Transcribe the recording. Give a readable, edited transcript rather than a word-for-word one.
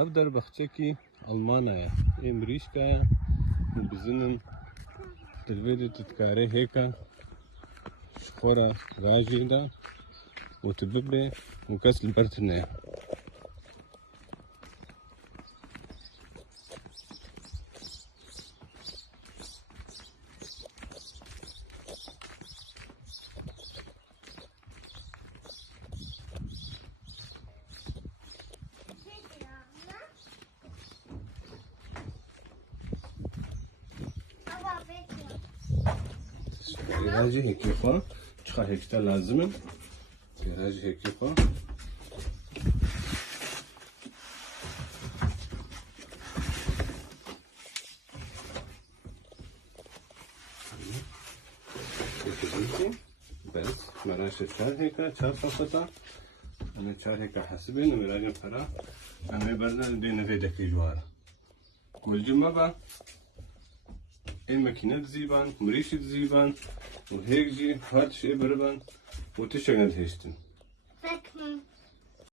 Ev derbexçekî Almanya ye. Ê mirîşka ye û bizinin divê de tu dikarî hêka ji xwe re rajê de û tu bibî û kes li ber te neye. Rajê hêkê xwe çiqa hêkî lazim in. Rajê hêkê xwe بس مراش چهار هيكا چهار صفتا انا چهار هيكا حسبين ومراجع فرا انا برنا بين فيدك جوار كل ما با الماكينات زيبان مريش زيبان وهيك جي هاد شيء بربان وتشغل هيشتن